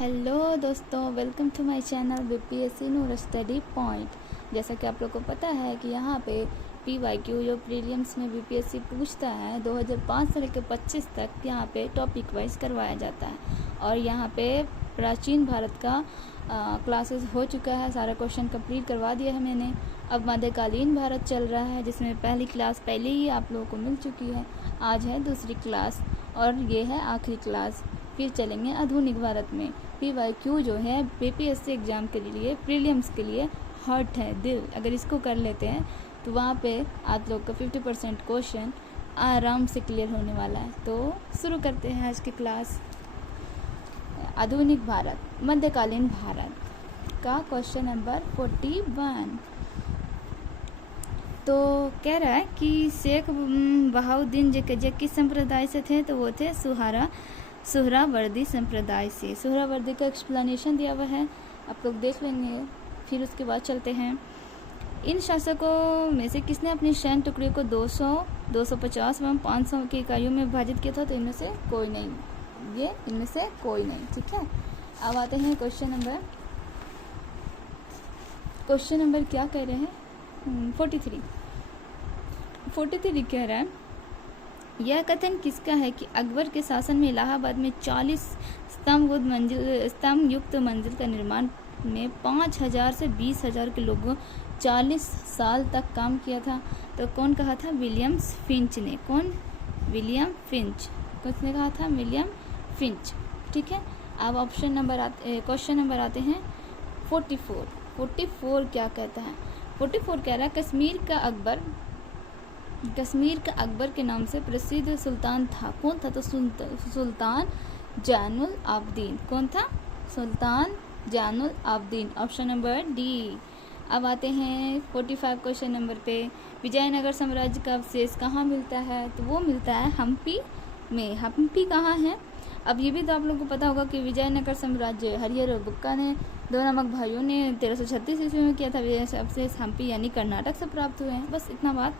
Hello दोस्तों, welcome to my channel BPSC Noor study point. जैसा कि आप लोग को पता है कि यहाँ पे पीवाईक्यू जो प्रीलिम्स में बीपीएससी पूछता है 2005 से लेकर 25 तक यहाँ पे टॉपिक वाइज करवाया जाता है। और यहाँ पे प्राचीन भारत का क्लासेस हो चुका है, सारा क्वेश्चन कंप्लीट करवा दिया है मैंने। अब मध्यकालीन भारत चल रहा है, जिसमें पहली क्लास पहले ही आप लोगों को मिल चुकी है। आज है दूसरी क्लास और ये है आखिरी क्लास। फिर चलेंगे आधुनिक भारत में। पीवाईक्यू जो है बीपीएससी एग्ज़ाम के लिए, प्रीलिम्स के लिए हार्ट है, दिल। अगर इसको कर लेते हैं तो वहाँ पे आप लोग का 50% क्वेश्चन आराम से क्लियर होने वाला है। तो शुरू करते हैं आज की क्लास। आधुनिक भारत, मध्यकालीन भारत का क्वेश्चन नंबर 41। तो कह रहा है कि शेख बहाउद्दीन जो किस संप्रदाय से थे, तो वो थे सुहरावर्दी संप्रदाय से। सुहरावर्दी का एक्सप्लेनेशन दिया हुआ है, आप लोग देख लेंगे। फिर उसके बाद चलते हैं। इन शासकों में से किसने अपनी सैन्य टुकड़ियों को 200, 250 एवं 500 की इकाइयों में विभाजित किया था? तो इनमें से कोई नहीं, ये इनमें से कोई नहीं। ठीक है, अब आते हैं क्वेश्चन नंबर क्या कह रहे हैं? 43 कह रहा है, यह कथन किसका है कि अकबर के शासन में इलाहाबाद में 40 स्तंभ युक्त मंजिल का निर्माण में 5000 से 20,000 के लोगों 40 साल तक काम किया था? तो कौन कहा था? विलियम फिंच ने। कौन? William Finch. किसने कहा था? William Finch. ठीक है, अब क्वेश्चन नंबर आते हैं 44 क्या कहता है? 44 कह रहा है, कश्मीर का अकबर के नाम से प्रसिद्ध सुल्तान था। कौन था? तो सुल्तान जैनुल आबदीन। कौन था? सुल्तान Zainul Abidin. Option number D. अब आते हैं 45 क्वेश्चन नंबर पे। विजयनगर साम्राज्य का अवशेष कहाँ मिलता है? तो वो मिलता है हम्पी में। हम्पी कहाँ है? अब ये भी तो आप लोगों को पता होगा कि विजयनगर साम्राज्य हरिहर और बुक्का ने, दो नामक भाइयों ने 1336 ईस्वी में किया था। अवशेष हम्पी यानी कर्नाटक से प्राप्त हुए हैं। बस इतना बात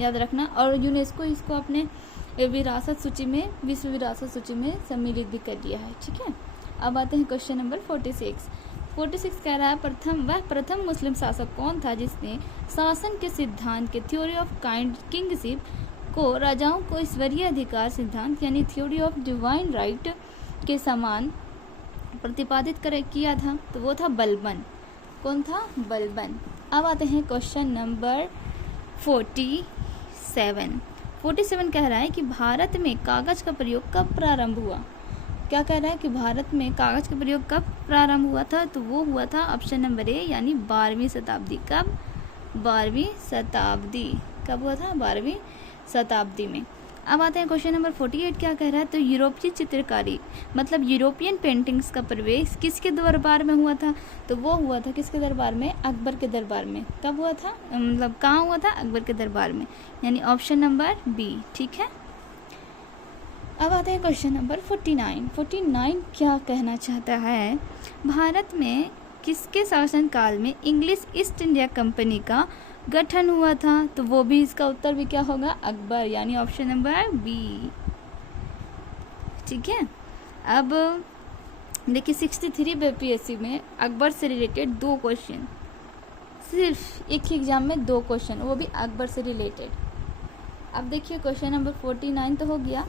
याद रखना। और यूनेस्को इसको अपने विश्व विरासत सूची में सम्मिलित भी कर दिया है। ठीक है, अब आते हैं क्वेश्चन नंबर 46 कह रहा है, प्रथम मुस्लिम शासक कौन था जिसने शासन के सिद्धांत के थ्योरी ऑफ किंगशिप को राजाओं को ईश्वरीय अधिकार सिद्धांत यानी थ्योरी ऑफ डिवाइन राइट के समान प्रतिपादित किया था? तो वो था बलबन। कौन था? बलबन। अब आते हैं क्वेश्चन नंबर 47 कह रहा है कि भारत में कागज का प्रयोग कब प्रारंभ हुआ? क्या कह रहा है कि भारत में कागज का प्रयोग कब प्रारंभ हुआ था? तो वो हुआ था ऑप्शन नंबर ए यानी 12वीं शताब्दी। कब? 12वीं शताब्दी। कब हुआ था? 12वीं शताब्दी में। अब आते हैं क्वेश्चन नंबर 48 क्या कह रहा है? तो यूरोपीय चित्रकारी मतलब यूरोपियन पेंटिंग्स का प्रवेश किसके दरबार में हुआ था? तो वो हुआ था किसके दरबार में? अकबर के दरबार में। कब हुआ था? मतलब कहाँ हुआ था? अकबर के दरबार में, यानी ऑप्शन नंबर बी। ठीक है, अब आते हैं क्वेश्चन नंबर 49 क्या कहना चाहता है? भारत में किसके शासनकाल में इंग्लिश ईस्ट इंडिया कंपनी का गठन हुआ था? तो वो भी, इसका उत्तर भी क्या होगा? अकबर, यानी ऑप्शन नंबर बी। ठीक है, अब देखिए 63 बीपीएससी में अकबर से रिलेटेड 2 क्वेश्चन, सिर्फ एक ही एग्जाम में 2 क्वेश्चन, वो भी अकबर से रिलेटेड। अब देखिए क्वेश्चन नंबर 49 तो हो गया।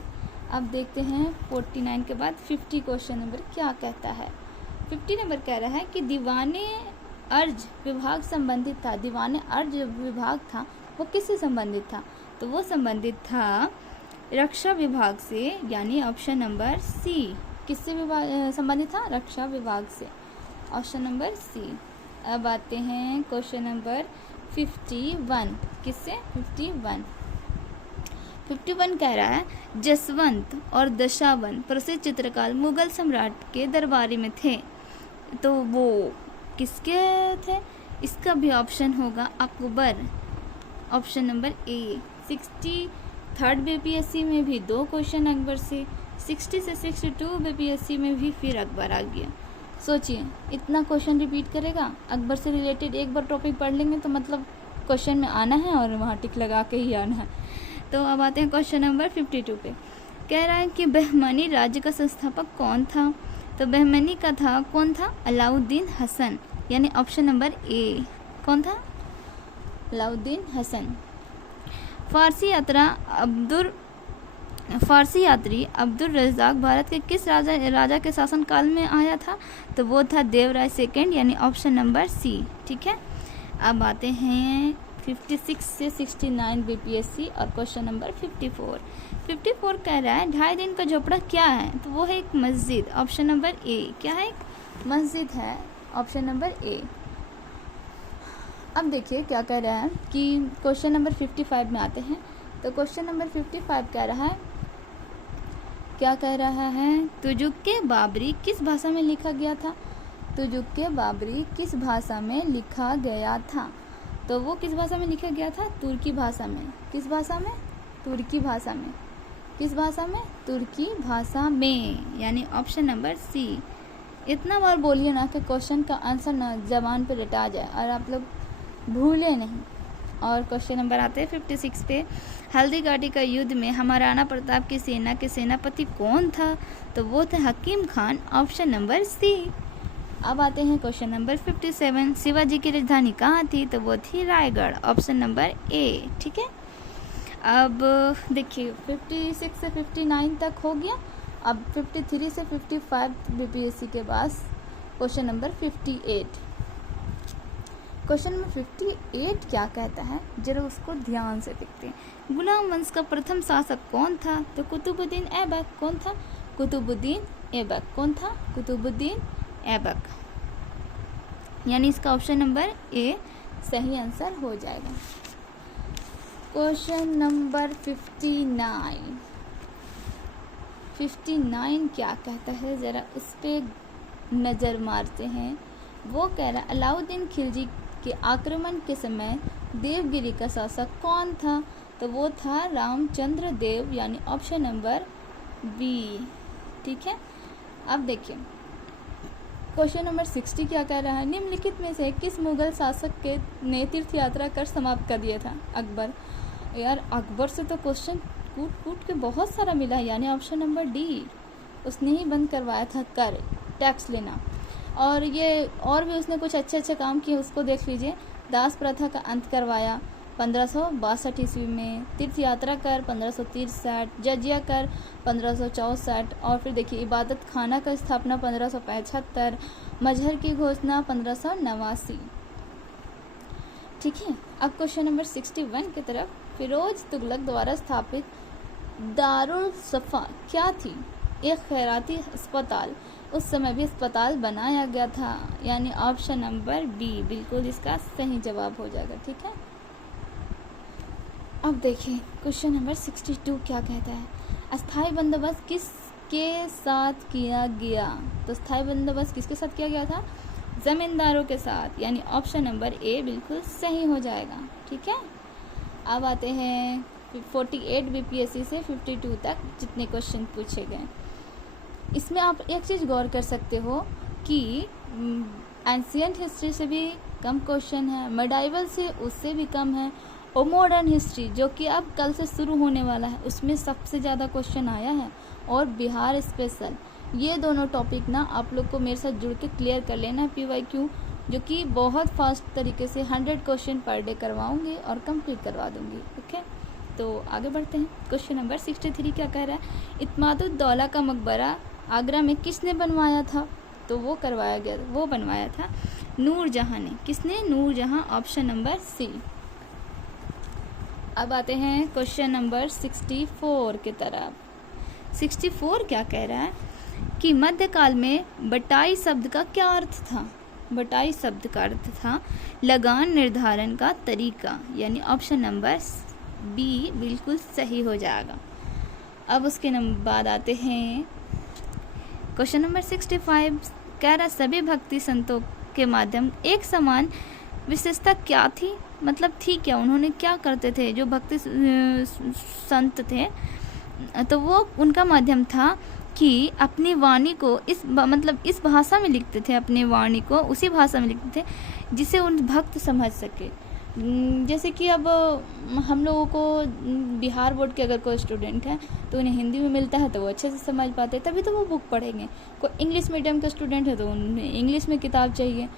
अब देखते हैं 49 के बाद 50 क्वेश्चन नंबर क्या कहता है। 50 नंबर कह रहा है कि दीवाने अर्ज विभाग संबंधित था। दीवाने अर्ज विभाग था वो किससे संबंधित था? तो वो संबंधित था रक्षा विभाग से, यानी ऑप्शन नंबर सी। किससे संबंधित था? रक्षा विभाग से, ऑप्शन नंबर सी। अब आते हैं क्वेश्चन नंबर 51। किससे? 51 कह रहा है, जसवंत और दशावन प्रसिद्ध चित्रकार मुगल सम्राट के दरबारी में थे। तो वो किसके थे? इसका भी ऑप्शन होगा Akbar, option number A. 63 BPSC में भी 2 क्वेश्चन अकबर से, 60 से 62 बीपीएससी में भी फिर अकबर आ गया। सोचिए, इतना क्वेश्चन रिपीट करेगा अकबर से रिलेटेड। एक बार टॉपिक पढ़ लेंगे तो मतलब क्वेश्चन में आना है और वहाँ टिक लगा के ही आना है। तो अब आते हैं क्वेश्चन नंबर 52 पे। कह रहा है कि बहमनी राज्य का संस्थापक कौन था? तो बहमनी का था, कौन था? अलाउद्दीन हसन, यानी ऑप्शन नंबर ए। कौन था? अलाउद्दीन हसन। फारसी यात्री अब्दुल रज़्ज़ाक भारत के किस राजा के शासनकाल में आया था? तो वो था देवराय सेकंड, यानी ऑप्शन नंबर सी। ठीक है, अब आते हैं 56 से 69 बीपीएससी और क्वेश्चन नंबर 54 कह रहा है 2.5 दिन का झोपड़ा क्या है? तो वो है एक मस्जिद, ऑप्शन नंबर ए। क्या है? एक मस्जिद है, ऑप्शन नंबर ए। अब देखिए क्या कह रहा है कि क्वेश्चन नंबर 55 में आते हैं। तो क्वेश्चन नंबर 55 कह रहा है, क्या कह रहा है? तुजुक बाबरी किस भाषा में लिखा गया था? तुजुक बाबरी किस भाषा में लिखा गया था? तो वो किस भाषा में लिखा गया था? तुर्की भाषा में। किस भाषा में? तुर्की भाषा में। किस भाषा में? तुर्की भाषा में, यानी ऑप्शन नंबर सी। इतना बार बोलिए ना कि क्वेश्चन का आंसर ना जबान पे रटा जाए और आप लोग भूले नहीं। और क्वेश्चन नंबर आते हैं 56 पे। हल्दी घाटी का युद्ध में महाराणा प्रताप की सेना के सेनापति कौन था? तो वो थे हकीम खान, ऑप्शन नंबर सी। अब आते हैं क्वेश्चन नंबर 57। शिवाजी की राजधानी कहाँ थी? तो वो थी रायगढ़, ऑप्शन नंबर ए। ठीक है, अब देखिए 56 से 59 तक हो गया। अब 53 से 55 बीपीएससी के पास क्वेश्चन नंबर 58। क्वेश्चन नंबर 58 क्या कहता है, जरा उसको ध्यान से देखते हैं। गुलाम वंश का प्रथम शासक कौन था? तो कुतुबुद्दीन ऐबक। कौन था? कुतुबुद्दीन ऐबक। कौन था? कुतुबुद्दीन ऐबक, यानी इसका ऑप्शन नंबर ए सही आंसर हो जाएगा। क्वेश्चन नंबर 59 क्या कहता है, जरा उस पर नज़र मारते हैं। वो कह रहा है अलाउद्दीन खिलजी के आक्रमण के समय देवगिरी का शासक कौन था? तो वो था रामचंद्र देव, यानी ऑप्शन नंबर बी। ठीक है, अब देखिए क्वेश्चन नंबर 60 क्या कह रहा है? निम्नलिखित में से किस मुगल शासक ने तीर्थ यात्रा कर समाप्त कर दिया था? अकबर। यार अकबर से तो क्वेश्चन कूट के बहुत सारा मिला है, यानी ऑप्शन नंबर डी। उसने ही बंद करवाया था कर, टैक्स लेना। और ये और भी उसने कुछ अच्छे काम किए, उसको देख लीजिए। दास प्रथा का अंत करवाया 1562 ईस्वी में, तीर्थ यात्रा कर 1563, जजिया कर 1564, और फिर देखिए इबादत खाना का स्थापना 1575, मजहर की घोषणा 1589। ठीक है, अब क्वेश्चन नंबर 61 की तरफ। फिरोज तुगलक द्वारा स्थापित दारुल सफ़ा क्या थी? एक खैराती अस्पताल। उस समय भी अस्पताल बनाया गया था, यानी ऑप्शन नंबर बी बिल्कुल इसका सही जवाब हो जाएगा। ठीक है, अब देखिए क्वेश्चन नंबर 62 क्या कहता है? अस्थाई बंदोबस्त किसके साथ किया गया? तो स्थाई बंदोबस्त किसके साथ किया गया था? जमींदारों के साथ, यानी ऑप्शन नंबर ए बिल्कुल सही हो जाएगा। ठीक है, अब आते हैं 48 बीपीएससी से 52 तक जितने क्वेश्चन पूछे गए। इसमें आप एक चीज़ गौर कर सकते हो कि एंशियंट हिस्ट्री से भी कम क्वेश्चन है, मेडाइवल से उससे भी कम है, और मॉडर्न हिस्ट्री जो कि अब कल से शुरू होने वाला है उसमें सबसे ज़्यादा क्वेश्चन आया है, और बिहार स्पेशल। ये दोनों टॉपिक ना आप लोग को मेरे साथ जुड़ के क्लियर कर लेना PYQ, जो कि बहुत फास्ट तरीके से 100 क्वेश्चन पर डे करवाऊंगी और कंप्लीट करवा दूंगी। ओके, तो आगे बढ़ते हैं। क्वेश्चन नंबर 63 क्या कह रहा है? इत्मादुद्दौला का मकबरा आगरा में किसने बनवाया था? तो वो बनवाया था नूरजहां ने। किसने? Noorjahan, option number C. अब आते हैं क्वेश्चन नंबर 64 की तरफ। 64 क्या कह रहा है कि मध्यकाल में बटाई शब्द का क्या अर्थ था? बटाई शब्द का अर्थ था लगान निर्धारण का तरीका, यानी ऑप्शन नंबर बी बिल्कुल सही हो जाएगा। अब उसके बाद आते हैं क्वेश्चन नंबर 65 कह रहा सभी भक्ति संतों के माध्यम एक समान विशेषता क्या थी? मतलब थी क्या, उन्होंने क्या करते थे जो भक्ति संत थे? तो वो उनका माध्यम था कि अपनी वाणी को इस भाषा में लिखते थे, अपनी वाणी को उसी भाषा में लिखते थे जिसे उन भक्त समझ सके। जैसे कि अब हम लोगों को बिहार बोर्ड के अगर कोई स्टूडेंट है तो उन्हें हिंदी में मिलता है तो वो अच्छे से समझ पाते हैं, तभी तो वो बुक पढ़ेंगे। कोई इंग्लिश मीडियम का स्टूडेंट है तो उन्हें इंग्लिश में किताब चाहिए,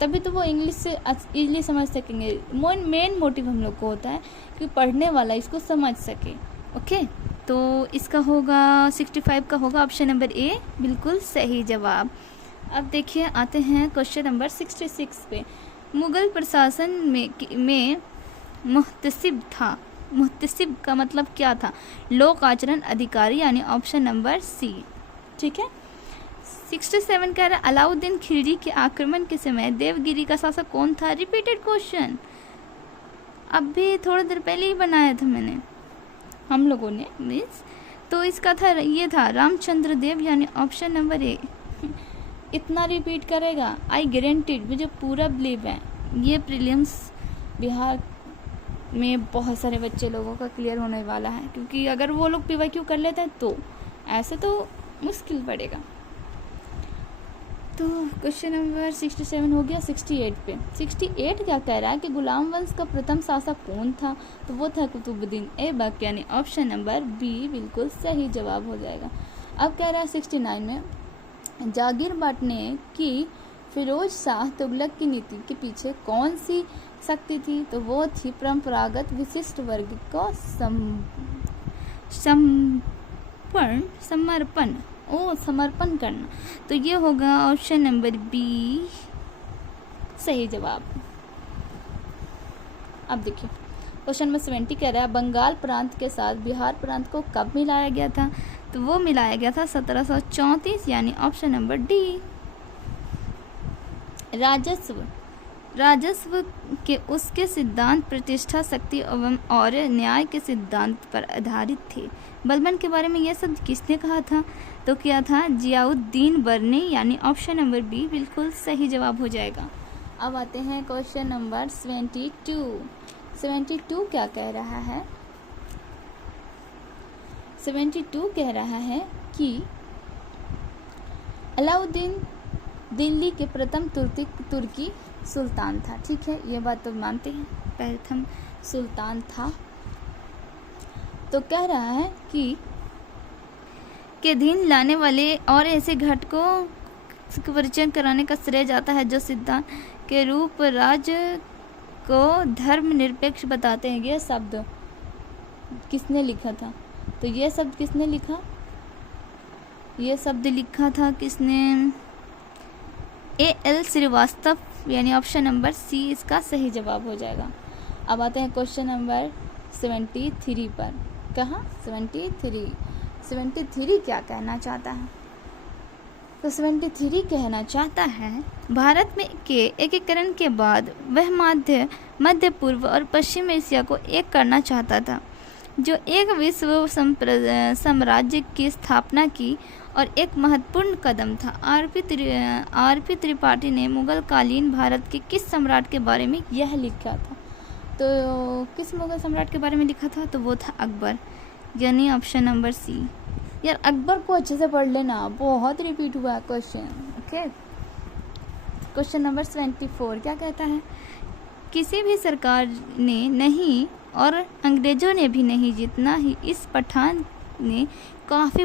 तभी तो वो इंग्लिश से ईजिली समझ सकेंगे। मेन मोटिव हम लोग को होता है कि पढ़ने वाला इसको समझ सके। ओके, तो इसका होगा 65 का होगा ऑप्शन नंबर ए बिल्कुल सही जवाब। अब देखिए आते हैं क्वेश्चन नंबर 66 पे। मुगल प्रशासन में मुहतसिब था, मुहतसिब का मतलब क्या था? लोक आचरण अधिकारी, यानी ऑप्शन नंबर सी। ठीक है। 67 कह रहा है अलाउद्दीन खिलजी के आक्रमण के समय देवगिरी का शासक कौन था? रिपीटेड क्वेश्चन, अब भी थोड़ी देर पहले ही बनाया था मैंने, हम लोगों ने मीन्स। तो इसका था ये था रामचंद्र देव, यानी ऑप्शन नंबर ए। इतना रिपीट करेगा, आई गारंटीड, मुझे पूरा बिलीव है ये प्रीलिम्स बिहार में बहुत सारे बच्चे लोगों का क्लियर होने वाला है, क्योंकि अगर वो लोग PYQ कर लेते हैं तो ऐसे तो मुश्किल पड़ेगा। तो क्वेश्चन नंबर 67 हो गया। 68 पे 68 क्या कह रहा है कि गुलाम वंश का प्रथम शासक कौन था? तो वो था कुतुबुद्दीन ऐबक, यानी ऑप्शन नंबर बी बिल्कुल सही जवाब हो जाएगा। अब कह रहा है 69 में जागीर बांटने की फिरोज शाह तुगलक की नीति के पीछे कौन सी शक्ति थी? तो वो थी परंपरागत विशिष्ट वर्ग को समर्पण करना। तो ये होगा ऑप्शन नंबर बी सही जवाब। अब देखिए क्वेश्चन नंबर 70 कह रहा है बंगाल प्रांत के साथ बिहार प्रांत को कब मिलाया गया था? तो वो मिलाया गया था 1734, यानी ऑप्शन नंबर डी। राजस्व के उसके सिद्धांत प्रतिष्ठा, शक्ति एवं और न्याय के सिद्धांत पर आधारित थे। बलबन के बारे में यह शब्द किसने कहा था? तो क्या था? जियाउद्दीन बर्नी, यानी ऑप्शन नंबर बी बिल्कुल सही जवाब हो जाएगा। अब आते हैं क्वेश्चन नंबर 72 क्या कह रहा है? 72 कह रहा है कि अलाउद्दीन दिल्ली के प्रथम तुर्की सुल्तान था। ठीक है, ये बात तो मानते हैं, प्रथम सुल्तान था। तो कह रहा है कि के दिन लाने वाले और ऐसे घटकों का परिचय कराने का श्रेय जाता है जो सिद्धांत के रूप राज्य को धर्मनिरपेक्ष बताते हैं। ये शब्द किसने लिखा था? तो ये शब्द किसने लिखा? ये शब्द लिखा था किसने? A.L. श्रीवास्तव, यानी ऑप्शन नंबर सी इसका सही जवाब हो जाएगा। अब आते हैं क्वेश्चन नंबर 73 पर। कहाँ? 73 क्या कहना चाहता है? तो 73 कहना चाहता है भारत में के एकीकरण के बाद वह मध्य पूर्व और पश्चिम एशिया को एक करना चाहता था, जो एक विश्व साम्राज्य की स्थापना की और एक महत्वपूर्ण कदम था। आर.पी. त्रिपाठी ने मुगल कालीन भारत के किस सम्राट के बारे में यह लिखा था? तो किस मुगल सम्राट के बारे में लिखा था? तो वो था अकबर, यानी ऑप्शन नंबर सी। यार अकबर को अच्छे से पढ़ लेना, बहुत रिपीट हुआ है क्वेश्चन। ओके, क्वेश्चन नंबर 74 क्या कहता है? किसी भी सरकार ने नहीं और अंग्रेजों ने भी नहीं, जितना ही इस पठान ने काफ़ी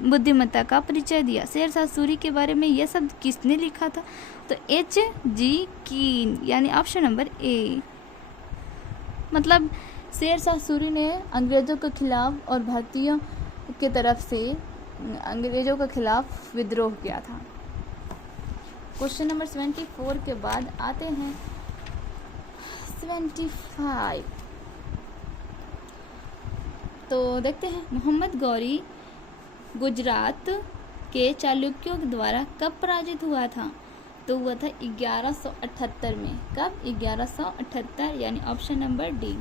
बुद्धिमत्ता का परिचय दिया। शेरशाह सूरी के बारे में यह शब्द किसने लिखा था? तो H.G. कीन, यानी ऑप्शन नंबर ए। मतलब शेरशाह सूरी ने अंग्रेजों के खिलाफ और भारतीयों के तरफ से अंग्रेजों के खिलाफ विद्रोह किया था। क्वेश्चन नंबर 74 के बाद आते हैं 75। तो देखते हैं मोहम्मद गौरी गुजरात के चालुक्यों द्वारा कब पराजित हुआ था? तो हुआ था 1178 में। कब? 1178, यानी ऑप्शन नंबर डी।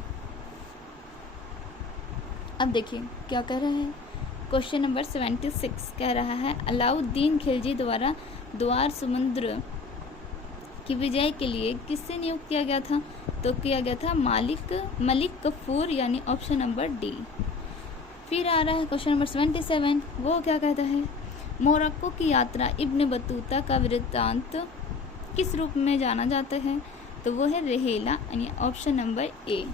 अब देखिए क्या कह रहा है क्वेश्चन नंबर 76 कह रहा है अलाउद्दीन खिलजी द्वारा द्वार समुद्र की विजय के लिए किससे नियुक्त किया गया था? तो किया गया था मलिक कफूर, यानी ऑप्शन नंबर डी। फिर आ रहा है क्वेश्चन नंबर 77, वो क्या कहता है? मोरक्को की यात्रा इब्न बतूता का वृत्तांत किस रूप में जाना जाता है? तो वो है रहेला, यानी ऑप्शन नंबर ए।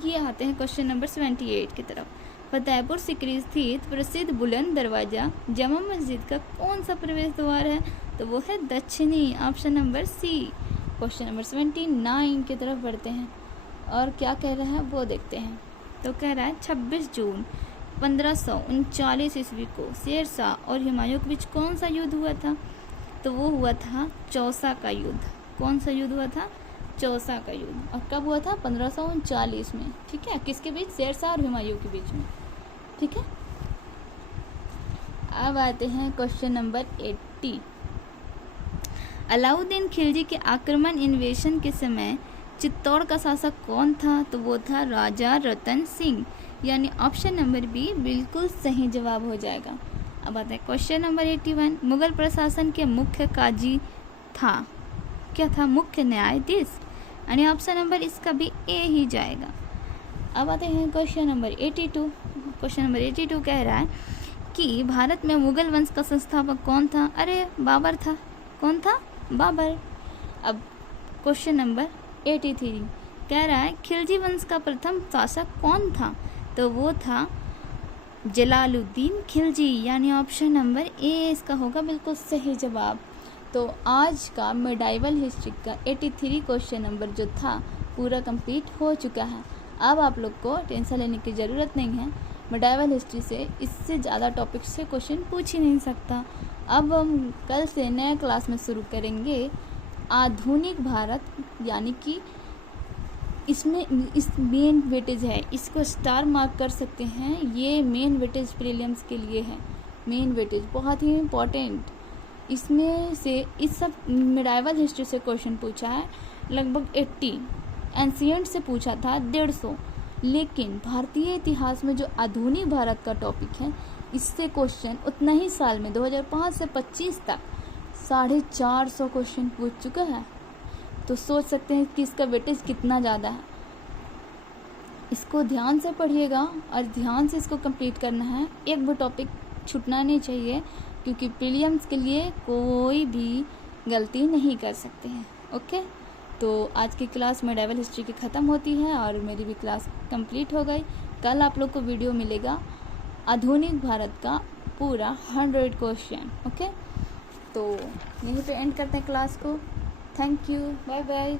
ये आते हैं क्वेश्चन नंबर 78 की तरफ। फतेहपुर सीकरी स्थित प्रसिद्ध बुलंद दरवाजा जामा मस्जिद का कौन सा प्रवेश द्वार है? तो वो है दक्षिणी, option number C. Question number 79 की तरफ बढ़ते हैं और क्या कह रहा है वो देखते हैं। तो कह रहा है 26 जून 1539 ईस्वी को शेरशाह और हुमायूं के बीच कौन सा युद्ध हुआ था? तो वो हुआ था चौसा का युद्ध। कौन सा युद्ध हुआ था? चौसा का युद्ध। और कब हुआ था? 1539 में। ठीक है, किसके बीच? शेरशाह और हुमायूं के बीच में। ठीक है, अब आते हैं क्वेश्चन नंबर 80। अलाउद्दीन खिलजी के आक्रमण इन्वेशन के समय चित्तौड़ का शासक कौन था? तो वो था राजा रतन सिंह, यानी ऑप्शन नंबर बी बिल्कुल सही जवाब हो जाएगा। अब आता है क्वेश्चन नंबर 81। मुगल प्रशासन के मुख्य काजी था, क्या था? मुख्य न्यायाधीश, यानी ऑप्शन नंबर इसका भी ए ही जाएगा। अब आते हैं क्वेश्चन नंबर 82। क्वेश्चन नंबर 82 कह रहा है कि भारत में मुगल वंश का संस्थापक कौन था? अरे बाबर था। कौन था? बाबर। अब क्वेश्चन नंबर 83 कह रहा है खिलजी वंश का प्रथम शासक कौन था? तो वो था जलालुद्दीन खिलजी, यानी ऑप्शन नंबर ए इसका होगा बिल्कुल सही जवाब। तो आज का मेडाइवल हिस्ट्री का 83 क्वेश्चन नंबर जो था पूरा कंप्लीट हो चुका है। अब आप लोग को टेंशन लेने की ज़रूरत नहीं है। मेडाइवल हिस्ट्री से इससे ज़्यादा टॉपिक से क्वेश्चन पूछ ही नहीं सकता। अब हम कल से नए क्लास में शुरू करेंगे आधुनिक भारत, यानी कि इसमें इस मेन वेटेज है, इसको स्टार मार्क कर सकते हैं। ये मेन वेटेज प्रीलिम्स के लिए है। मेन वेटेज बहुत ही इम्पोर्टेंट। इसमें से इस सब मेडाइवल हिस्ट्री से क्वेश्चन पूछा है लगभग 80, एंशिएंट से पूछा था 150, लेकिन भारतीय इतिहास में जो आधुनिक भारत का टॉपिक है इससे क्वेश्चन उतना ही साल में 2005 से 25 तक 450 क्वेश्चन पूछ चुका है। तो सोच सकते हैं कि इसका वेटेज कितना ज़्यादा है। इसको ध्यान से पढ़िएगा और ध्यान से इसको कंप्लीट करना है। एक भी टॉपिक छूटना नहीं चाहिए, क्योंकि प्रीलिम्स के लिए कोई भी गलती नहीं कर सकते हैं। ओके, तो आज की क्लास मेडाइवल हिस्ट्री की ख़त्म होती है और मेरी भी क्लास कंप्लीट हो गई। कल आप लोग को वीडियो मिलेगा आधुनिक भारत का पूरा 100 क्वेश्चन। ओके, तो यहीं पे एंड करते हैं क्लास को। Thank you, bye bye.